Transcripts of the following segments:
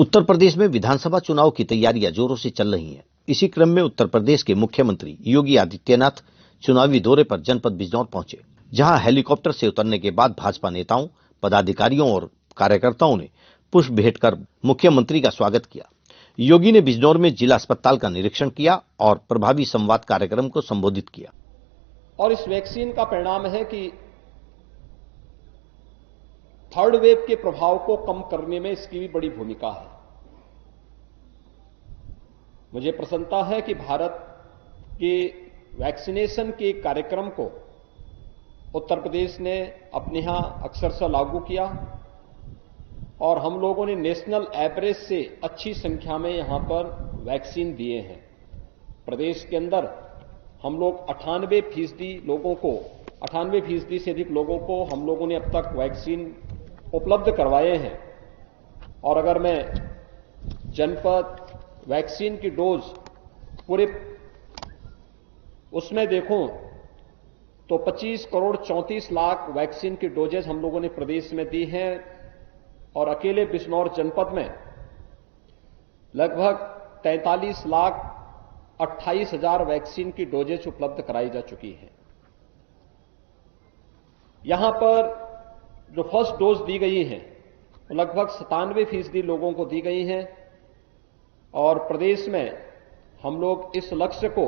उत्तर प्रदेश में विधानसभा चुनाव की तैयारियां जोरों से चल रही हैं। इसी क्रम में उत्तर प्रदेश के मुख्यमंत्री योगी आदित्यनाथ चुनावी दौरे पर जनपद बिजनौर पहुंचे, जहां हेलीकॉप्टर से उतरने के बाद भाजपा नेताओं, पदाधिकारियों और कार्यकर्ताओं ने पुष्प भेंट कर मुख्यमंत्री का स्वागत किया। योगी ने बिजनौर में जिला अस्पताल का निरीक्षण किया और प्रभावी संवाद कार्यक्रम को संबोधित किया। और इस वैक्सीन का परिणाम है कि थर्ड वेव के प्रभाव को कम करने में इसकी भी बड़ी भूमिका है। मुझे प्रसन्नता है कि भारत के वैक्सीनेशन के कार्यक्रम को उत्तर प्रदेश ने अपने यहां अक्षरशः लागू किया और हम लोगों ने नेशनल एवरेज से अच्छी संख्या में यहां पर वैक्सीन दिए हैं। प्रदेश के अंदर हम लोग 98% से अधिक लोगों को हम लोगों ने अब तक वैक्सीन उपलब्ध करवाए हैं। और अगर मैं जनपद वैक्सीन की डोज पूरे उसमें देखूं तो 25 करोड़ 34 लाख वैक्सीन की डोजेज हम लोगों ने प्रदेश में दी हैं और अकेले बिजनौर जनपद में लगभग 43 लाख 28 हजार वैक्सीन की डोजेज उपलब्ध कराई जा चुकी है। यहां पर जो फर्स्ट डोज दी गई है वो लगभग 97% लोगों को दी गई है और प्रदेश में हम लोग इस लक्ष्य को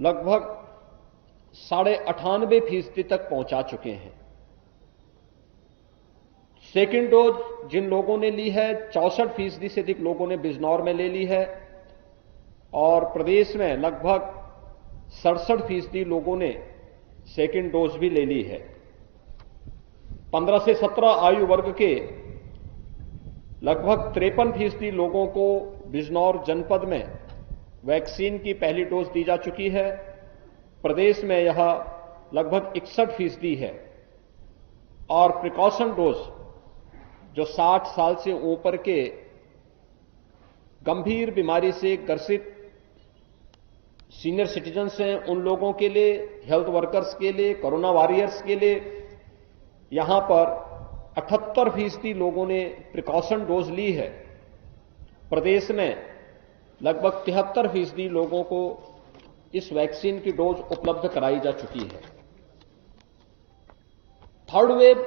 लगभग 98.5% तक पहुंचा चुके हैं। सेकेंड डोज जिन लोगों ने ली है 64% से अधिक लोगों ने बिजनौर में ले ली है और प्रदेश में लगभग 67% लोगों ने सेकेंड डोज भी ले ली है। 15 से 17 आयु वर्ग के लगभग 53% लोगों को बिजनौर जनपद में वैक्सीन की पहली डोज दी जा चुकी है। प्रदेश में यह लगभग 61% है और प्रिकॉशन डोज जो 60 साल से ऊपर के गंभीर बीमारी से ग्रसित सीनियर सिटीजन्स हैं, उन लोगों के लिए, हेल्थ वर्कर्स के लिए, कोरोना वॉरियर्स के लिए यहां पर 78% लोगों ने प्रिकॉशन डोज ली है। प्रदेश में लगभग 73% लोगों को इस वैक्सीन की डोज उपलब्ध कराई जा चुकी है। थर्ड वेव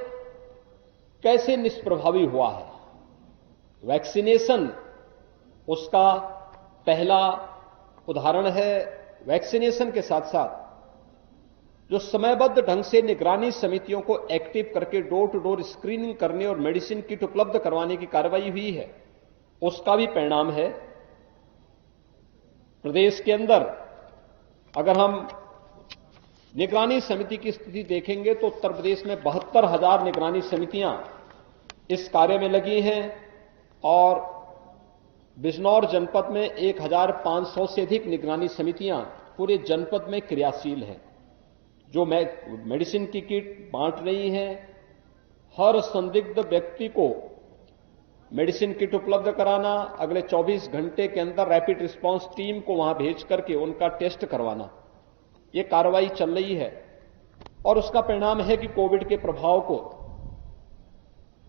कैसे निष्प्रभावी हुआ है? वैक्सीनेशन उसका पहला उदाहरण है। वैक्सीनेशन के साथ साथ जो समयबद्ध ढंग से निगरानी समितियों को एक्टिव करके डोर टू डोर स्क्रीनिंग करने और मेडिसिन किट उपलब्ध करवाने की कार्रवाई हुई है, उसका भी परिणाम है। प्रदेश के अंदर अगर हम निगरानी समिति की स्थिति देखेंगे तो उत्तर प्रदेश में 72,000 निगरानी समितियां इस कार्य में लगी हैं और बिजनौर जनपद में 1,500 से अधिक निगरानी समितियां पूरे जनपद में क्रियाशील हैं, जो मेडिसिन की किट बांट रही हैं। हर संदिग्ध व्यक्ति को मेडिसिन किट उपलब्ध कराना, अगले 24 घंटे के अंदर रैपिड रिस्पांस टीम को वहां भेज करके उनका टेस्ट करवाना, ये कार्रवाई चल रही है और उसका परिणाम है कि कोविड के प्रभाव को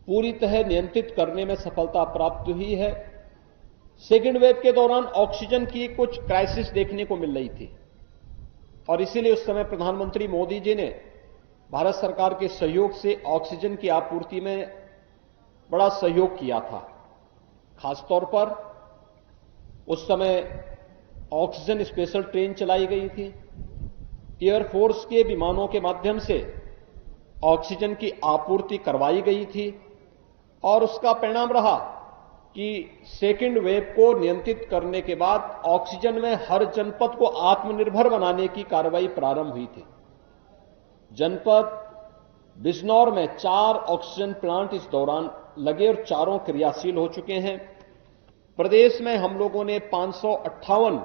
पूरी तरह नियंत्रित करने में सफलता प्राप्त हुई है। सेकेंड वेव के दौरान ऑक्सीजन की कुछ क्राइसिस देखने को मिल रही थी और इसीलिए उस समय प्रधानमंत्री मोदी जी ने भारत सरकार के सहयोग से ऑक्सीजन की आपूर्ति में बड़ा सहयोग किया था। खासतौर पर उस समय ऑक्सीजन स्पेशल ट्रेन चलाई गई थी, एयरफोर्स के विमानों के माध्यम से ऑक्सीजन की आपूर्ति करवाई गई थी और उसका परिणाम रहा कि सेकेंड वेव को नियंत्रित करने के बाद ऑक्सीजन में हर जनपद को आत्मनिर्भर बनाने की कार्रवाई प्रारंभ हुई थी। जनपद बिजनौर में 4 ऑक्सीजन प्लांट इस दौरान लगे और चारों क्रियाशील हो चुके हैं। प्रदेश में हम लोगों ने 558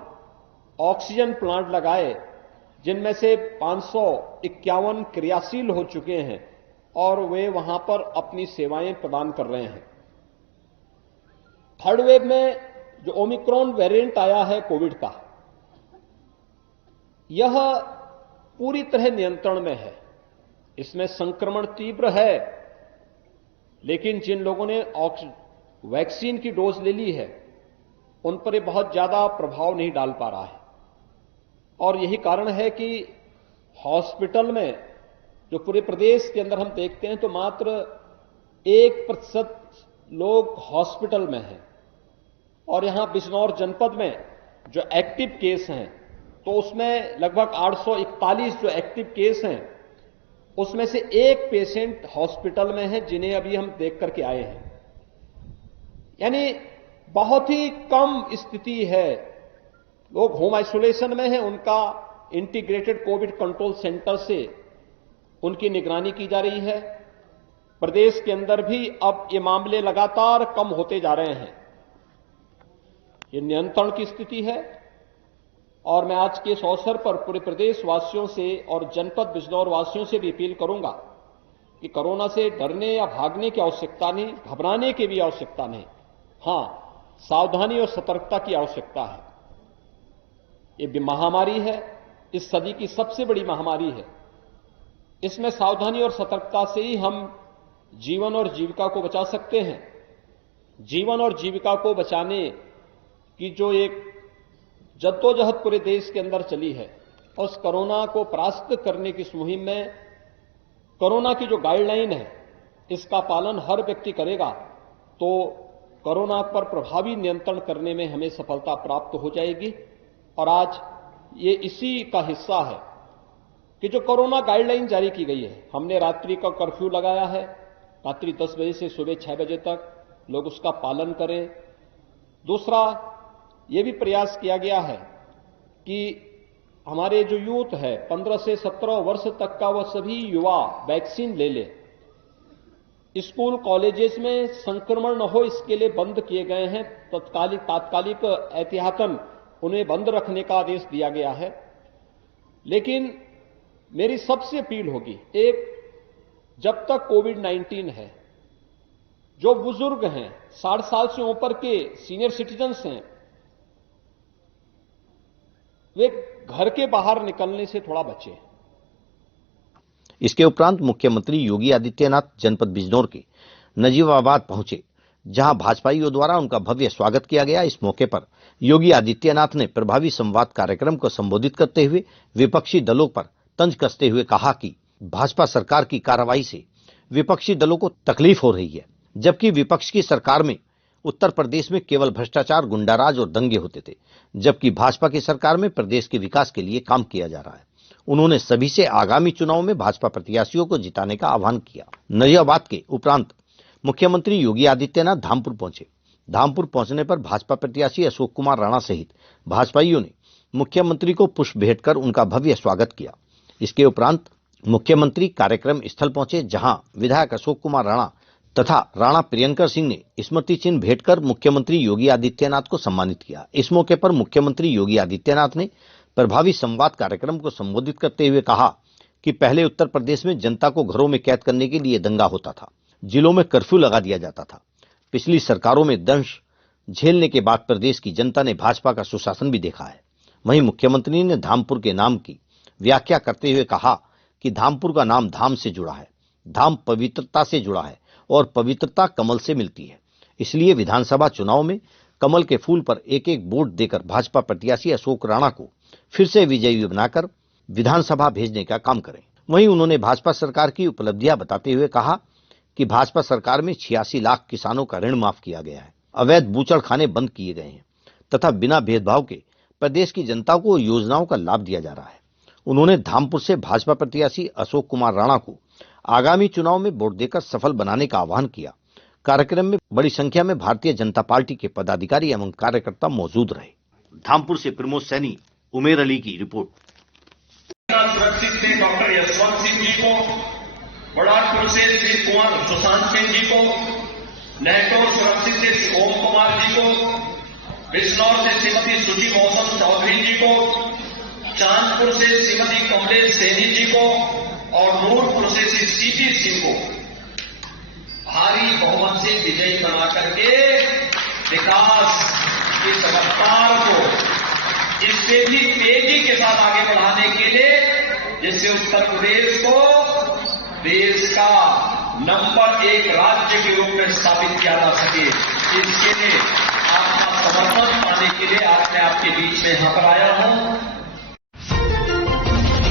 ऑक्सीजन प्लांट लगाए, जिनमें से 551 क्रियाशील हो चुके हैं और वे वहां पर अपनी सेवाएं प्रदान कर रहे हैं। थर्ड वेव में जो ओमिक्रॉन वेरिएंट आया है कोविड का, यह पूरी तरह नियंत्रण में है। इसमें संक्रमण तीव्र है, लेकिन जिन लोगों ने वैक्सीन की डोज ले ली है उन पर ये बहुत ज्यादा प्रभाव नहीं डाल पा रहा है और यही कारण है कि हॉस्पिटल में जो पूरे प्रदेश के अंदर हम देखते हैं तो मात्र 1% लोग हॉस्पिटल में हैं और यहां बिजनौर जनपद में जो एक्टिव केस हैं तो उसमें लगभग 841 जो एक्टिव केस हैं उसमें से एक पेशेंट हॉस्पिटल में है जिन्हें अभी हम देख करके आए हैं। यानी बहुत ही कम स्थिति है, लोग होम आइसोलेशन में हैं, उनका इंटीग्रेटेड कोविड कंट्रोल सेंटर से उनकी निगरानी की जा रही है। प्रदेश के अंदर भी अब ये मामले लगातार कम होते जा रहे हैं, ये नियंत्रण की स्थिति है और मैं आज के इस अवसर पर पूरे प्रदेश वासियों से और जनपद बिजनौर वासियों से भी अपील करूंगा कि कोरोना से डरने या भागने की आवश्यकता नहीं, घबराने की भी आवश्यकता नहीं, हां सावधानी और सतर्कता की आवश्यकता है। ये महामारी है, इस सदी की सबसे बड़ी महामारी है। इसमें सावधानी और सतर्कता से ही हम जीवन और जीविका को बचा सकते हैं। जीवन और जीविका को बचाने की जो एक जद्दोजहद पूरे देश के अंदर चली है और उस कोरोना को परास्त करने की इस मुहिम में कोरोना की जो गाइडलाइन है इसका पालन हर व्यक्ति करेगा तो कोरोना पर प्रभावी नियंत्रण करने में हमें सफलता प्राप्त हो जाएगी। और आज ये इसी का हिस्सा है कि जो कोरोना गाइडलाइन जारी की गई है, हमने रात्रि का कर्फ्यू लगाया है, रात्रि 10 बजे से सुबह 6 बजे तक लोग उसका पालन करें। दूसरा ये भी प्रयास किया गया है कि हमारे जो यूथ है 15 से 17 वर्ष तक का वह सभी युवा वैक्सीन ले ले। स्कूल कॉलेजेस में संक्रमण न हो इसके लिए बंद किए गए हैं, तात्कालिक एहतियातन उन्हें बंद रखने का आदेश दिया गया है। लेकिन मेरी सबसे अपील होगी, एक जब तक कोविड-19 है, जो बुजुर्ग हैं 60 साल से ऊपर के सीनियर सिटीजन्स हैं वे घर के बाहर निकलने से थोड़ा बचें। इसके उपरांत मुख्यमंत्री योगी आदित्यनाथ जनपद बिजनौर के नजीबाबाद पहुंचे, जहां भाजपाइयों द्वारा उनका भव्य स्वागत किया गया। इस मौके पर योगी आदित्यनाथ ने प्रभावी संवाद कार्यक्रम को संबोधित करते हुए विपक्षी दलों पर तंज कसते हुए कहा कि भाजपा सरकार की कार्रवाई से विपक्षी दलों को तकलीफ हो रही है, जबकि विपक्ष की सरकार में उत्तर प्रदेश में केवल भ्रष्टाचार, गुंडाराज और दंगे होते थे, जबकि भाजपा की सरकार में प्रदेश के विकास के लिए काम किया जा रहा है। उन्होंने सभी से आगामी चुनाव में भाजपा प्रत्याशियों को जिताने का आह्वान किया। नजीबाबाद के उपरांत मुख्यमंत्री योगी आदित्यनाथ धामपुर पहुंचे। धामपुर पहुंचने पर भाजपा प्रत्याशी अशोक कुमार राणा सहित भाजपाइयों ने मुख्यमंत्री को पुष्प भेंट कर उनका भव्य स्वागत किया। इसके उपरांत मुख्यमंत्री कार्यक्रम स्थल पहुंचे, जहां विधायक अशोक कुमार राणा तथा राणा प्रियंकर सिंह ने स्मृति चिन्ह भेंट कर मुख्यमंत्री योगी आदित्यनाथ को सम्मानित किया। इस मौके पर मुख्यमंत्री योगी आदित्यनाथ ने प्रभावी संवाद कार्यक्रम को संबोधित करते हुए कहा कि पहले उत्तर प्रदेश में जनता को घरों में कैद करने के लिए दंगा होता था, जिलों में कर्फ्यू लगा दिया जाता था। पिछली सरकारों में दंश झेलने के बाद प्रदेश की जनता ने भाजपा का सुशासन भी देखा है। वहीं मुख्यमंत्री ने धामपुर के नाम की व्याख्या करते हुए कहा कि धामपुर का नाम धाम से जुड़ा है, धाम पवित्रता से जुड़ा है और पवित्रता कमल से मिलती है। इसलिए विधानसभा चुनाव में कमल के फूल पर एक एक वोट देकर भाजपा प्रत्याशी अशोक राणा को फिर से विजयी बनाकर विधानसभा भेजने का काम करें। वहीं उन्होंने भाजपा सरकार की उपलब्धियां बताते हुए कहा कि भाजपा सरकार में 86 लाख किसानों का ऋण माफ किया गया है, अवैध बूचड़खाने बंद किए गए हैं तथा बिना भेदभाव के प्रदेश की जनता को योजनाओं का लाभ दिया जा रहा है। उन्होंने धामपुर से भाजपा प्रत्याशी अशोक कुमार राणा को आगामी चुनाव में वोट देकर सफल बनाने का आह्वान किया। कार्यक्रम में बड़ी संख्या में भारतीय जनता पार्टी के पदाधिकारी एवं कार्यकर्ता मौजूद रहे। धामपुर से प्रमोद सैनी, उमेर अली की रिपोर्ट। सुरक्षित से डॉक्टर यशवंत सिंह जी को, बड़ापुर से श्री कुंवर सुशांत सिंह जी को, नहटोर सुरक्षित से श्री ओम कुमार जी को, बिजनौर से श्रीमती सुची मौसम चौधरी जी को, चांदपुर से श्रीमती कमलेश सैनी जी को और नूरपुर से श्री सीपी सिंह को भारी बहुमत से विजयी बना करके विकास की रफ्तार को इससे भी तेजी के साथ आगे बढ़ाने के लिए, जिससे उत्तर प्रदेश को देश का नंबर 1 राज्य के रूप में स्थापित किया जा सके, इसके लिए आपका समर्थन पाने के लिए आज मैं आपके बीच में यहां पर आया हूं।